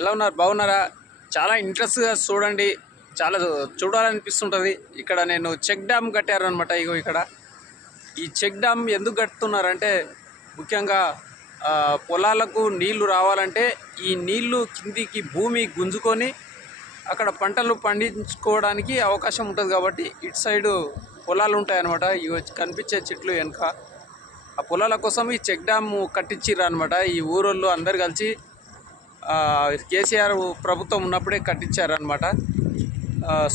ఎలా ఉన్నారు? బాగున్నారా? చాలా ఇంట్రెస్ట్‌గా చూడండి. చాలా చూడాలనిపిస్తుంటది. ఇక్కడ నేను చెక్ డ్యామ్ కట్టారనమాట. ఇగో ఇక్కడ ఈ చెక్ డ్యామ్ ఎందుకు కడుతున్నారంటే ముఖ్యంగా పొలాలకు నీళ్లు రావాలంటే ఈ నీళ్లు కిందికి భూమి గుంజుకొని అక్కడ పంటలు పండించుకోవడానికి అవకాశం ఉంటుంది కాబట్టి ఇటు సైడు పొలాలు ఉంటాయన్నమాట. ఇవి కనిపించే చెట్లు వెనుక ఆ పొలాల కోసం ఈ చెక్ డ్యామ్ కట్టించిర్రు అనమాట. ఈ ఊరోళ్ళు అందరు కలిసి కేసీఆర్ ప్రభుత్వం ఉన్నప్పుడే కట్టించారనమాట.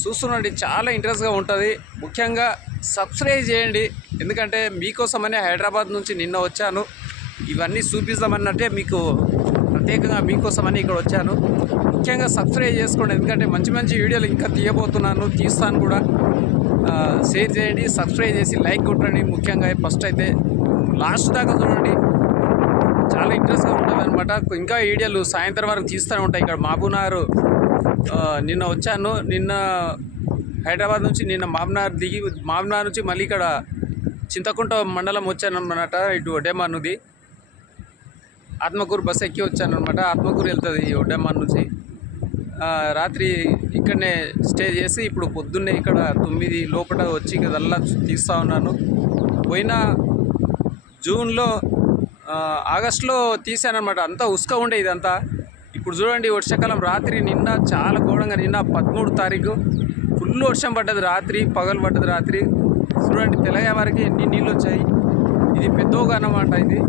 చూస్తుండండి, చాలా ఇంట్రెస్ట్గా ఉంటుంది. ముఖ్యంగా సబ్స్క్రైబ్ చేయండి, ఎందుకంటే మీకోసమనే హైదరాబాద్ నుంచి నిన్న వచ్చాను. ఇవన్నీ చూపిస్తామన్నట్టే మీకు ప్రత్యేకంగా మీకోసమని ఇక్కడ వచ్చాను. ముఖ్యంగా సబ్స్క్రైబ్ చేసుకోండి, ఎందుకంటే మంచి మంచి వీడియోలు ఇంకా తీస్తాను కూడా. షేర్ చేయండి, సబ్స్క్రైబ్ చేసి లైక్ కొట్టండి. ముఖ్యంగా ఫస్ట్ అయితే లాస్ట్ దాకా చూడండి, చాలా ఇంట్రెస్ట్గా ఉంటుంది అనమాట. ఇంకా వీడియోలు సాయంత్రం వరకు తీస్తూనే ఉంటాయి. ఇక్కడ మహబూబ్నగర్ నిన్న వచ్చాను. నిన్న హైదరాబాద్ నుంచి నిన్న మహబూబ్నగర్ నుంచి మళ్ళీ ఇక్కడ చింతకుంట మండలం వచ్చాను అనమాట. ఇటు ఒడ్డెమానుది ఆత్మకూరు బస్ ఎక్కి వచ్చాను అనమాట. ఆత్మకూరు వెళ్తుంది ఈ ఒడ్డెమాన్ నుంచి. రాత్రి ఇక్కడనే స్టే చేసి ఇప్పుడు పొద్దున్నే ఇక్కడ 9 లోపల వచ్చి కదల్లా తీస్తూ ఉన్నాను. పోయిన జూన్లో ఆగస్టులో తీసానమాట. అంతా ఉసుక ఉండే ఇదంతా. ఇప్పుడు చూడండి, వర్షాకాలం రాత్రి నిన్న చాలా ఘోరంగా, నిన్న 13 తారీఖు ఫుల్ వర్షం పడ్డది. పగలు పడ్డది రాత్రి. చూడండి, తెల్లగా వరకు ఎన్ని నీళ్ళు వచ్చాయి. ఇది పెద్దగా అన్నమాట. ఇది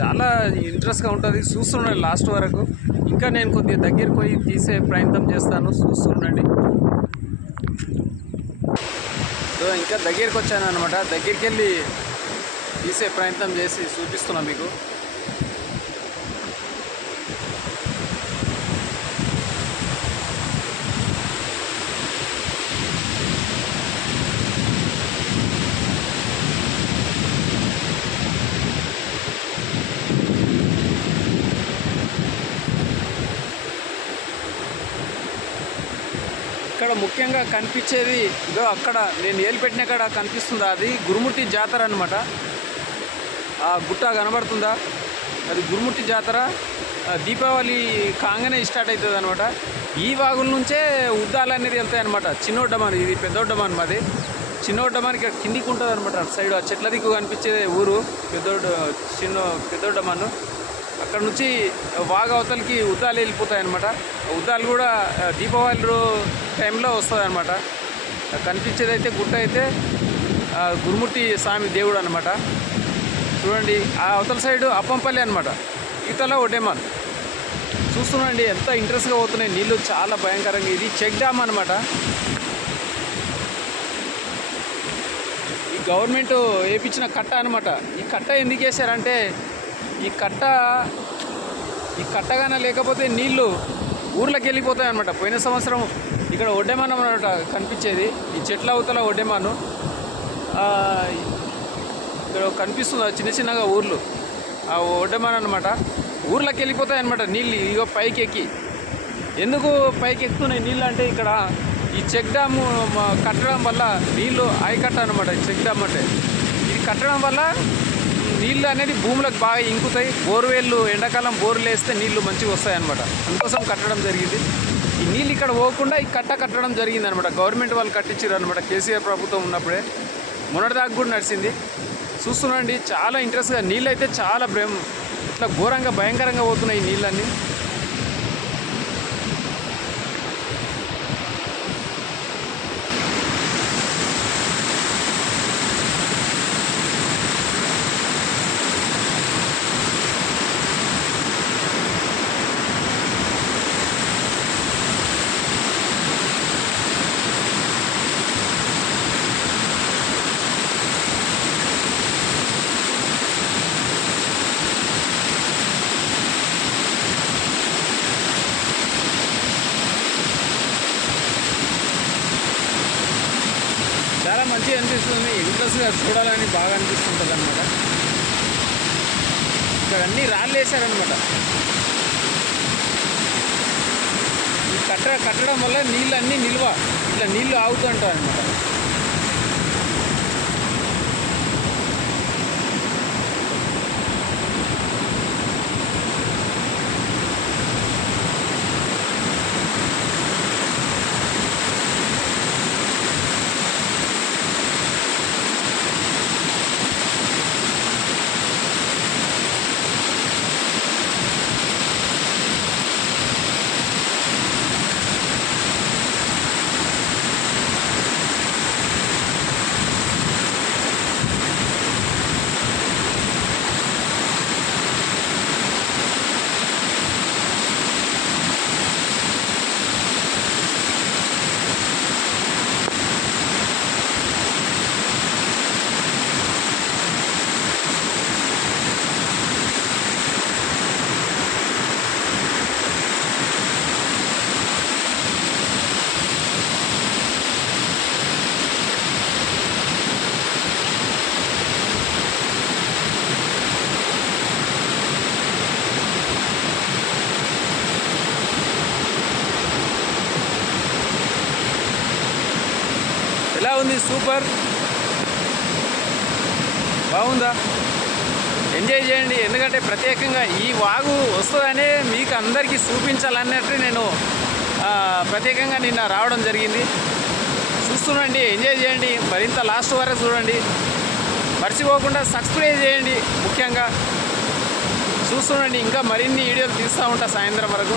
చాలా ఇంట్రెస్ట్గా ఉంటుంది. చూస్తుండండి లాస్ట్ వరకు. ఇంకా నేను కొద్దిగా దగ్గరికి పోయి తీసే ప్రయత్నం చేస్తాను. చూస్తుండండి. ఇంకా దగ్గరికి వచ్చాను అనమాట. దగ్గరికి వెళ్ళి తీసే ప్రయత్నం చేసి చూపిస్తున్నా మీకు. ఇక్కడ ముఖ్యంగా కనిపించేది ఇదో, అక్కడ నేను ఏలిపెట్టిన కాడ కనిపిస్తుందా, అది గురుముట్టి జాతర అనమాట. ఆ గుట్ట కనబడుతుందా, అది గురుముట్టి జాతర. దీపావళి కాగానే స్టార్ట్ అవుతుంది అనమాట. ఈ వాగుల నుంచే ఉద్దాలు అనేది వెళ్తాయి అనమాట. చిన్నోడ్డమాన్, ఇది పెద్దోడ్డమాన్ మాది. చిన్నోడ్డమాన్ ఇక్కడ కిందికి ఉంటుంది అనమాట. అటు సైడ్ ఆ చెట్ల దిక్కు కనిపించే ఊరు పెద్దోడ్డమాన్. అక్కడ నుంచి వాగు అవతలకి ఉద్దాలు వెళ్ళిపోతాయి అనమాట. ఉద్దాలు కూడా దీపావళి టైంలో వస్తుంది అనమాట. కనిపించేది అయితే గుట్ట అయితే గురుముట్టి స్వామి దేవుడు అనమాట. చూడండి, ఆ అవతల సైడు అప్పంపల్లి అనమాట, ఈతల ఒడ్డెమాన్. చూస్తున్నాండి ఎంత ఇంట్రెస్ట్గా పోతున్నాయి నీళ్ళు, చాలా భయంకరంగా. ఇది చెక్ డ్యామ్ అనమాట. ఈ గవర్నమెంట్ వేయించిన కట్ట అనమాట. ఈ కట్ట ఎందుకు వేసారంటే ఈ కట్టగానే లేకపోతే నీళ్ళు ఊర్లోకి వెళ్ళిపోతాయి అనమాట. పోయిన సంవత్సరం ఇక్కడ ఒడ్డెమాన్ అనమాట కనిపించేది. ఈ చెట్ల అవతల ఒడ్డెమాను. ఇక్కడ కనిపిస్తుంది చిన్న చిన్నగా ఊర్లు, ఆ ఒడ్డెమాన్ అనమాట. ఊర్లోకి వెళ్ళిపోతాయి అనమాట నీళ్ళు. ఇగో పైకి ఎక్కి, ఎందుకు పైకి ఎక్కుతున్నాయి నీళ్ళు అంటే ఇక్కడ ఈ చెక్ డ్యామ్ కట్టడం వల్ల నీళ్ళు ఆయకట్ట అనమాట. చెక్ డ్యామ్ అంటే ఇది కట్టడం వల్ల నీళ్ళు అనేది భూములకు బాగా ఇంకుతాయి. బోర్వేళ్ళు ఎండాకాలం బోర్లు వేస్తే నీళ్లు మంచిగా వస్తాయన్నమాట. అందుకోసం కట్టడం జరిగింది. ఈ నీళ్ళు ఇక్కడ పోకుండా ఈ కట్టడం జరిగింది అనమాట. గవర్నమెంట్ వాళ్ళు కట్టించారు అనమాట. కేసీఆర్ ప్రభుత్వం ఉన్నప్పుడే మొన్నటిదాకా కూడా నడిచింది. చూస్తున్నాండి, చాలా ఇంట్రెస్ట్గా. నీళ్ళు అయితే చాలా ఇట్లా ఘోరంగా భయంకరంగా పోతున్నాయి ఈ నీళ్ళన్నీ. చాలా మంచిగా అనిపిస్తుంది. ఇంట్రెస్ట్గా చూడాలని బాగా అనిపిస్తుంటుంది అనమాట. ఇక్కడ అన్నీ రాళ్ళు వేసారనమాట. ఈ కట్టడం వల్ల నీళ్ళు అన్నీ ఇట్లా నీళ్ళు ఆగుతుంటాయి అనమాట. ఉంది, సూపర్, బాగుందా? ఎంజాయ్ చేయండి. ఎందుకంటే ప్రత్యేకంగా ఈ వాగు వస్తుందనే మీకు అందరికీ చూపించాలన్నట్టు నేను ప్రత్యేకంగా నిన్న రావడం జరిగింది. చూస్తుండండి, ఎంజాయ్ చేయండి, మరింత లాస్ట్ వరకు చూడండి, మర్చిపోకుండా సబ్స్క్రైబ్ చేయండి. ముఖ్యంగా చూస్తుండండి, ఇంకా మరిన్ని వీడియోలు తీస్తూ ఉంటా సాయంత్రం వరకు.